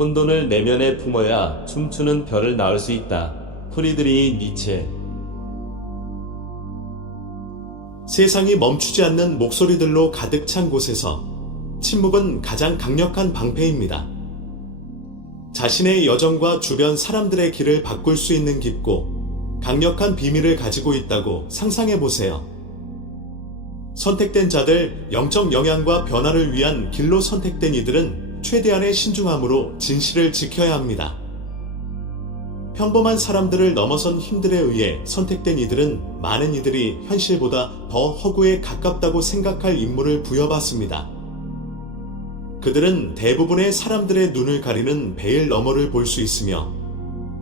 혼돈을 내면에 품어야 춤추는 별을 낳을 수 있다. 프리드리히 니체. 세상이 멈추지 않는 목소리들로 가득 찬 곳에서 침묵은 가장 강력한 방패입니다. 자신의 여정과 주변 사람들의 길을 바꿀 수 있는 깊고 강력한 비밀을 가지고 있다고 상상해 보세요. 선택된 자들, 영적 영향과 변화를 위한 길로 선택된 이들은 최대한의 신중함으로 진실을 지켜야 합니다. 평범한 사람들을 넘어선 힘들에 의해 선택된 이들은 많은 이들이 현실보다 더 허구에 가깝다고 생각할 임무를 부여받습니다. 그들은 대부분의 사람들의 눈을 가리는 베일 너머를 볼 수 있으며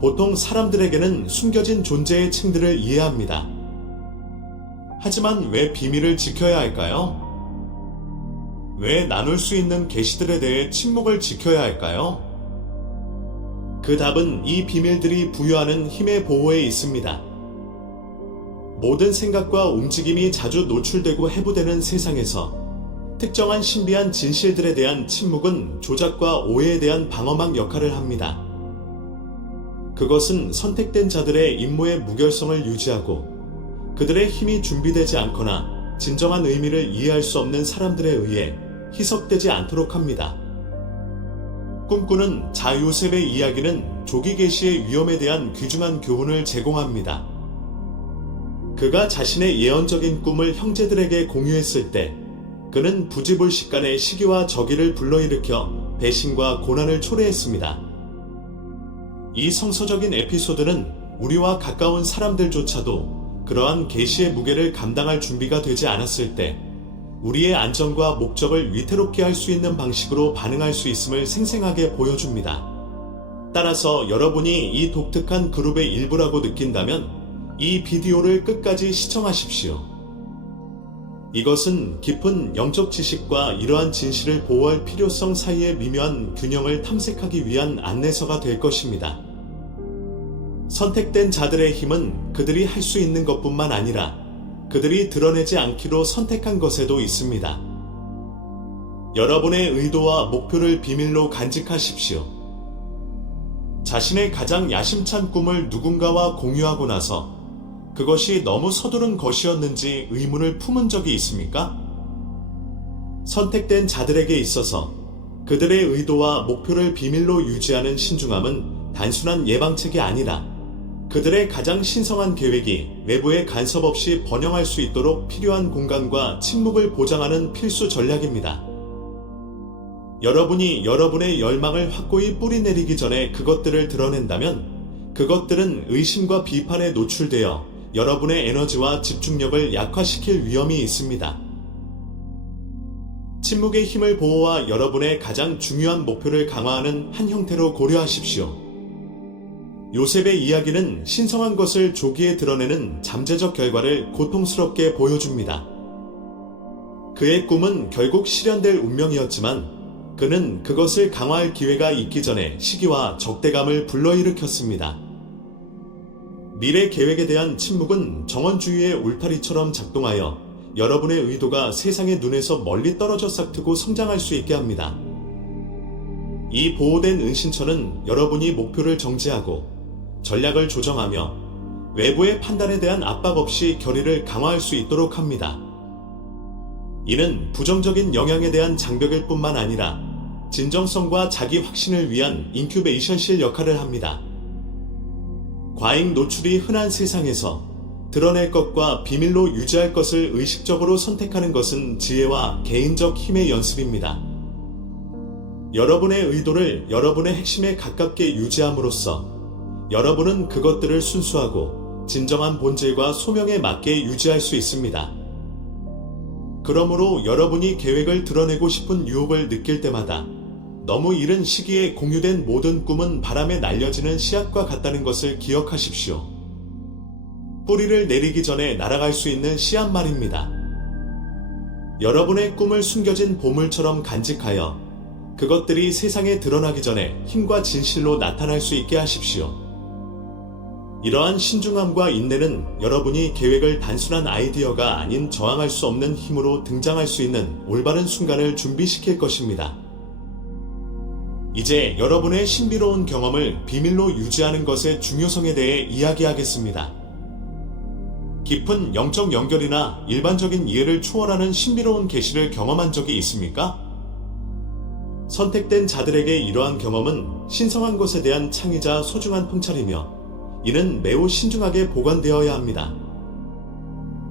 보통 사람들에게는 숨겨진 존재의 층들을 이해합니다. 하지만 왜 비밀을 지켜야 할까요? 왜 나눌 수 있는 계시들에 대해 침묵을 지켜야 할까요? 그 답은 이 비밀들이 부여하는 힘의 보호에 있습니다. 모든 생각과 움직임이 자주 노출되고 해부되는 세상에서 특정한 신비한 진실들에 대한 침묵은 조작과 오해에 대한 방어막 역할을 합니다. 그것은 선택된 자들의 임무의 무결성을 유지하고 그들의 힘이 준비되지 않거나 진정한 의미를 이해할 수 없는 사람들에 의해 희석되지 않도록 합니다. 꿈꾸는 자 요셉의 이야기는 조기 계시의 위험에 대한 귀중한 교훈을 제공합니다. 그가 자신의 예언적인 꿈을 형제들에게 공유했을 때 그는 부지불식간의 시기와 저기를 불러일으켜 배신과 고난을 초래했습니다. 이 성서적인 에피소드는 우리와 가까운 사람들조차도 그러한 계시의 무게를 감당할 준비가 되지 않았을 때 우리의 안전과 목적을 위태롭게 할 수 있는 방식으로 반응할 수 있음을 생생하게 보여줍니다. 따라서 여러분이 이 독특한 그룹의 일부라고 느낀다면 이 비디오를 끝까지 시청하십시오. 이것은 깊은 영적 지식과 이러한 진실을 보호할 필요성 사이의 미묘한 균형을 탐색하기 위한 안내서가 될 것입니다. 선택된 자들의 힘은 그들이 할 수 있는 것뿐만 아니라 그들이 드러내지 않기로 선택한 것에도 있습니다. 여러분의 의도와 목표를 비밀로 간직하십시오. 자신의 가장 야심찬 꿈을 누군가와 공유하고 나서 그것이 너무 서두른 것이었는지 의문을 품은 적이 있습니까? 선택된 자들에게 있어서 그들의 의도와 목표를 비밀로 유지하는 신중함은 단순한 예방책이 아니라 그들의 가장 신성한 계획이 외부의 간섭 없이 번영할 수 있도록 필요한 공간과 침묵을 보장하는 필수 전략입니다. 여러분이 여러분의 열망을 확고히 뿌리내리기 전에 그것들을 드러낸다면 그것들은 의심과 비판에 노출되어 여러분의 에너지와 집중력을 약화시킬 위험이 있습니다. 침묵의 힘을 보호와 여러분의 가장 중요한 목표를 강화하는 한 형태로 고려하십시오. 요셉의 이야기는 신성한 것을 조기에 드러내는 잠재적 결과를 고통스럽게 보여줍니다. 그의 꿈은 결국 실현될 운명이었지만 그는 그것을 강화할 기회가 있기 전에 시기와 적대감을 불러일으켰습니다. 미래 계획에 대한 침묵은 정원주의의 울타리처럼 작동하여 여러분의 의도가 세상의 눈에서 멀리 떨어져 싹트고 성장할 수 있게 합니다. 이 보호된 은신처는 여러분이 목표를 정지하고 전략을 조정하며 외부의 판단에 대한 압박 없이 결의를 강화할 수 있도록 합니다. 이는 부정적인 영향에 대한 장벽일 뿐만 아니라 진정성과 자기 확신을 위한 인큐베이션실 역할을 합니다. 과잉 노출이 흔한 세상에서 드러낼 것과 비밀로 유지할 것을 의식적으로 선택하는 것은 지혜와 개인적 힘의 연습입니다. 여러분의 의도를 여러분의 핵심에 가깝게 유지함으로써 여러분은 그것들을 순수하고 진정한 본질과 소명에 맞게 유지할 수 있습니다. 그러므로 여러분이 계획을 드러내고 싶은 유혹을 느낄 때마다 너무 이른 시기에 공유된 모든 꿈은 바람에 날려지는 씨앗과 같다는 것을 기억하십시오. 뿌리를 내리기 전에 날아갈 수 있는 씨앗 말입니다. 여러분의 꿈을 숨겨진 보물처럼 간직하여 그것들이 세상에 드러나기 전에 힘과 진실로 나타날 수 있게 하십시오. 이러한 신중함과 인내는 여러분이 계획을 단순한 아이디어가 아닌 저항할 수 없는 힘으로 등장할 수 있는 올바른 순간을 준비시킬 것입니다. 이제 여러분의 신비로운 경험을 비밀로 유지하는 것의 중요성에 대해 이야기하겠습니다. 깊은 영적 연결이나 일반적인 이해를 초월하는 신비로운 계시를 경험한 적이 있습니까? 선택된 자들에게 이러한 경험은 신성한 것에 대한 창의자 소중한 통찰이며 이는 매우 신중하게 보관되어야 합니다.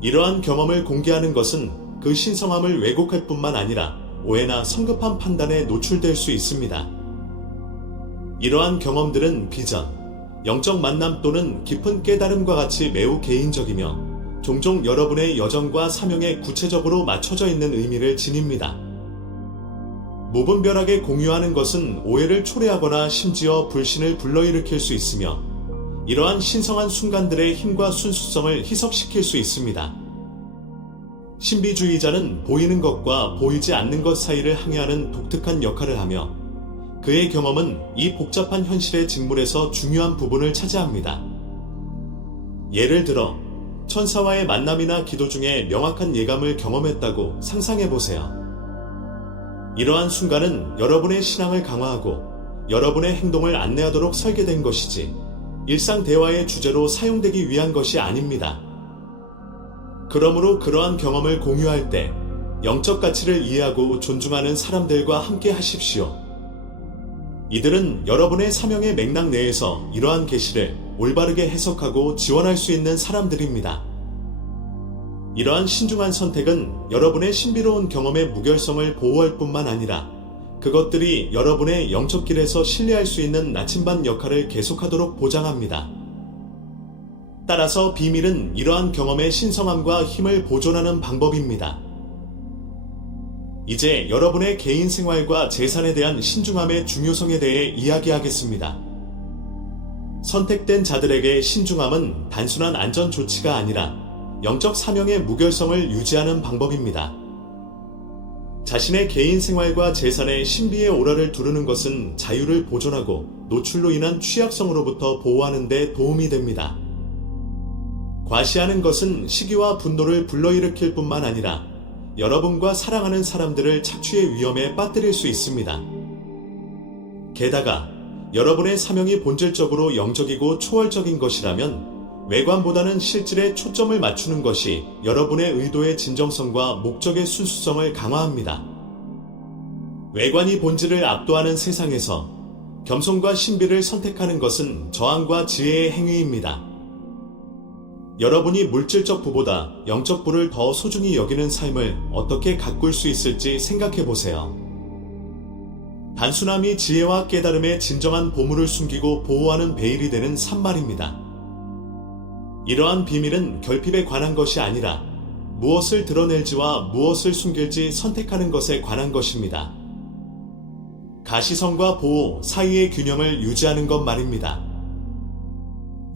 이러한 경험을 공개하는 것은 그 신성함을 왜곡할 뿐만 아니라 오해나 성급한 판단에 노출될 수 있습니다. 이러한 경험들은 비전, 영적 만남 또는 깊은 깨달음과 같이 매우 개인적이며 종종 여러분의 여정과 사명에 구체적으로 맞춰져 있는 의미를 지닙니다. 무분별하게 공유하는 것은 오해를 초래하거나 심지어 불신을 불러일으킬 수 있으며 이러한 신성한 순간들의 힘과 순수성을 희석시킬 수 있습니다. 신비주의자는 보이는 것과 보이지 않는 것 사이를 항해하는 독특한 역할을 하며 그의 경험은 이 복잡한 현실의 직물에서 중요한 부분을 차지합니다. 예를 들어, 천사와의 만남이나 기도 중에 명확한 예감을 경험했다고 상상해 보세요. 이러한 순간은 여러분의 신앙을 강화하고 여러분의 행동을 안내하도록 설계된 것이지 일상 대화의 주제로 사용되기 위한 것이 아닙니다. 그러므로 그러한 경험을 공유할 때 영적 가치를 이해하고 존중하는 사람들과 함께 하십시오. 이들은 여러분의 사명의 맥락 내에서 이러한 계시를 올바르게 해석하고 지원할 수 있는 사람들입니다. 이러한 신중한 선택은 여러분의 신비로운 경험의 무결성을 보호할 뿐만 아니라 그것들이 여러분의 영적 길에서 신뢰할 수 있는 나침반 역할을 계속하도록 보장합니다. 따라서 비밀은 이러한 경험의 신성함과 힘을 보존하는 방법입니다. 이제 여러분의 개인 생활과 재산에 대한 신중함의 중요성에 대해 이야기하겠습니다. 선택된 자들에게 신중함은 단순한 안전 조치가 아니라 영적 사명의 무결성을 유지하는 방법입니다. 자신의 개인 생활과 재산의 신비의 오라를 두르는 것은 자유를 보존하고 노출로 인한 취약성으로부터 보호하는 데 도움이 됩니다. 과시하는 것은 시기와 분노를 불러일으킬 뿐만 아니라 여러분과 사랑하는 사람들을 착취의 위험에 빠뜨릴 수 있습니다. 게다가 여러분의 사명이 본질적으로 영적이고 초월적인 것이라면 외관보다는 실질에 초점을 맞추는 것이 여러분의 의도의 진정성과 목적의 순수성을 강화합니다. 외관이 본질을 압도하는 세상에서 겸손과 신비를 선택하는 것은 저항과 지혜의 행위입니다. 여러분이 물질적 부보다 영적 부를 더 소중히 여기는 삶을 어떻게 가꿀 수 있을지 생각해 보세요. 단순함이 지혜와 깨달음의 진정한 보물을 숨기고 보호하는 베일이 되는 산말입니다. 이러한 비밀은 결핍에 관한 것이 아니라 무엇을 드러낼지와 무엇을 숨길지 선택하는 것에 관한 것입니다. 가시성과 보호 사이의 균형을 유지하는 것 말입니다.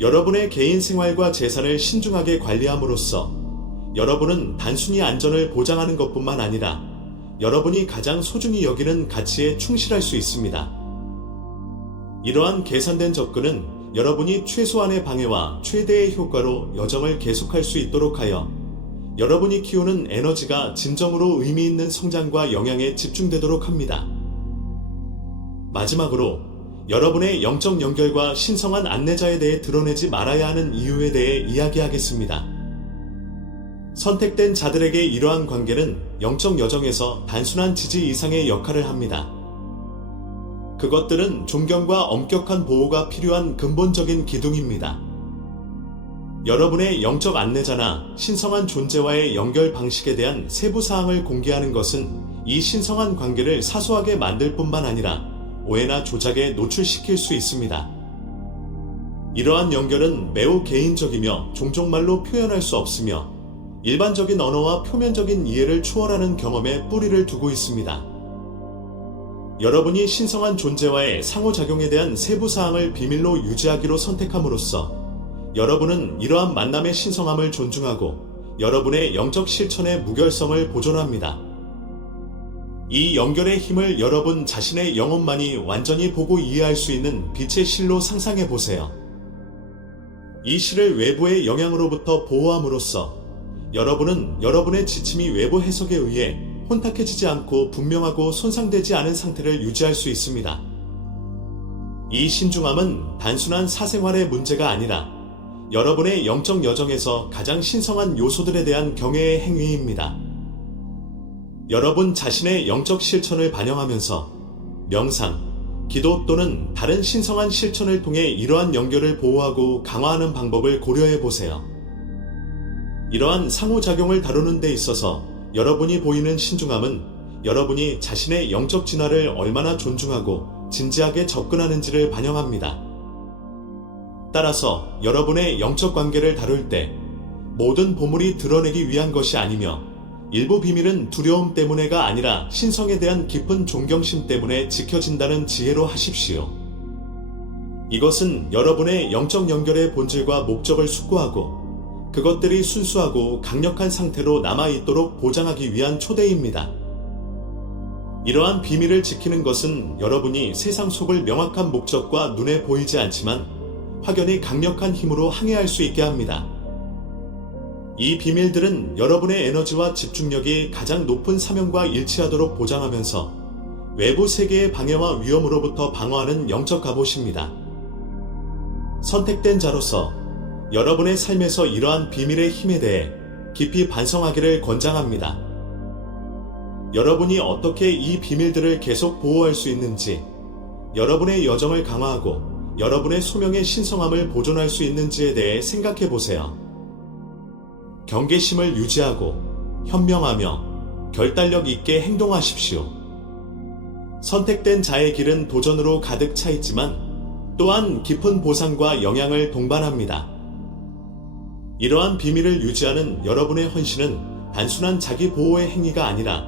여러분의 개인 생활과 재산을 신중하게 관리함으로써 여러분은 단순히 안전을 보장하는 것뿐만 아니라 여러분이 가장 소중히 여기는 가치에 충실할 수 있습니다. 이러한 계산된 접근은 여러분이 최소한의 방해와 최대의 효과로 여정을 계속할 수 있도록 하여 여러분이 키우는 에너지가 진정으로 의미 있는 성장과 영향에 집중되도록 합니다. 마지막으로 여러분의 영적 연결과 신성한 안내자에 대해 드러내지 말아야 하는 이유에 대해 이야기하겠습니다. 선택된 자들에게 이러한 관계는 영적 여정에서 단순한 지지 이상의 역할을 합니다. 그것들은 존경과 엄격한 보호가 필요한 근본적인 기둥입니다. 여러분의 영적 안내자나 신성한 존재와의 연결 방식에 대한 세부 사항을 공개하는 것은 이 신성한 관계를 사소하게 만들 뿐만 아니라 오해나 조작에 노출시킬 수 있습니다. 이러한 연결은 매우 개인적이며 종종 말로 표현할 수 없으며 일반적인 언어와 표면적인 이해를 초월하는 경험에 뿌리를 두고 있습니다. 여러분이 신성한 존재와의 상호작용에 대한 세부 사항을 비밀로 유지하기로 선택함으로써 여러분은 이러한 만남의 신성함을 존중하고 여러분의 영적 실천의 무결성을 보존합니다. 이 연결의 힘을 여러분 자신의 영혼만이 완전히 보고 이해할 수 있는 빛의 실로 상상해 보세요. 이 실을 외부의 영향으로부터 보호함으로써 여러분은 여러분의 지침이 외부 해석에 의해 혼탁해지지 않고 분명하고 손상되지 않은 상태를 유지할 수 있습니다. 이 신중함은 단순한 사생활의 문제가 아니라 여러분의 영적 여정에서 가장 신성한 요소들에 대한 경외의 행위입니다. 여러분 자신의 영적 실천을 반영하면서 명상, 기도 또는 다른 신성한 실천을 통해 이러한 연결을 보호하고 강화하는 방법을 고려해 보세요. 이러한 상호작용을 다루는 데 있어서 여러분이 보이는 신중함은 여러분이 자신의 영적 진화를 얼마나 존중하고 진지하게 접근하는지를 반영합니다. 따라서 여러분의 영적 관계를 다룰 때 모든 보물이 드러내기 위한 것이 아니며 일부 비밀은 두려움 때문에가 아니라 신성에 대한 깊은 존경심 때문에 지켜진다는 지혜로 하십시오. 이것은 여러분의 영적 연결의 본질과 목적을 숙고하고 그것들이 순수하고 강력한 상태로 남아있도록 보장하기 위한 초대입니다. 이러한 비밀을 지키는 것은 여러분이 세상 속을 명확한 목적과 눈에 보이지 않지만 확연히 강력한 힘으로 항해할 수 있게 합니다. 이 비밀들은 여러분의 에너지와 집중력이 가장 높은 사명과 일치하도록 보장하면서 외부 세계의 방해와 위험으로부터 방어하는 영적 갑옷입니다. 선택된 자로서 여러분의 삶에서 이러한 비밀의 힘에 대해 깊이 반성하기를 권장합니다. 여러분이 어떻게 이 비밀들을 계속 보호할 수 있는지, 여러분의 여정을 강화하고 여러분의 소명의 신성함을 보존할 수 있는지에 대해 생각해 보세요. 경계심을 유지하고 현명하며 결단력 있게 행동하십시오. 선택된 자의 길은 도전으로 가득 차 있지만 또한 깊은 보상과 영향을 동반합니다. 이러한 비밀을 유지하는 여러분의 헌신은 단순한 자기 보호의 행위가 아니라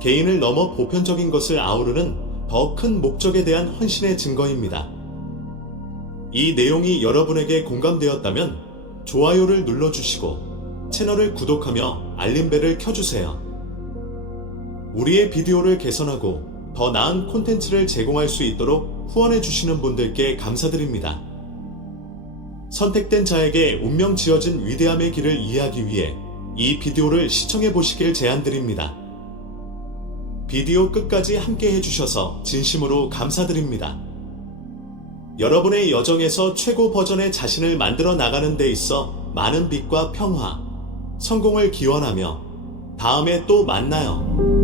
개인을 넘어 보편적인 것을 아우르는 더 큰 목적에 대한 헌신의 증거입니다. 이 내용이 여러분에게 공감되었다면 좋아요를 눌러주시고 채널을 구독하며 알림벨을 켜주세요. 우리의 비디오를 개선하고 더 나은 콘텐츠를 제공할 수 있도록 후원해주시는 분들께 감사드립니다. 선택된 자에게 운명 지어진 위대함의 길을 이해하기 위해 이 비디오를 시청해 보시길 제안드립니다. 비디오 끝까지 함께 해주셔서 진심으로 감사드립니다. 여러분의 여정에서 최고 버전의 자신을 만들어 나가는 데 있어 많은 빛과 평화, 성공을 기원하며 다음에 또 만나요.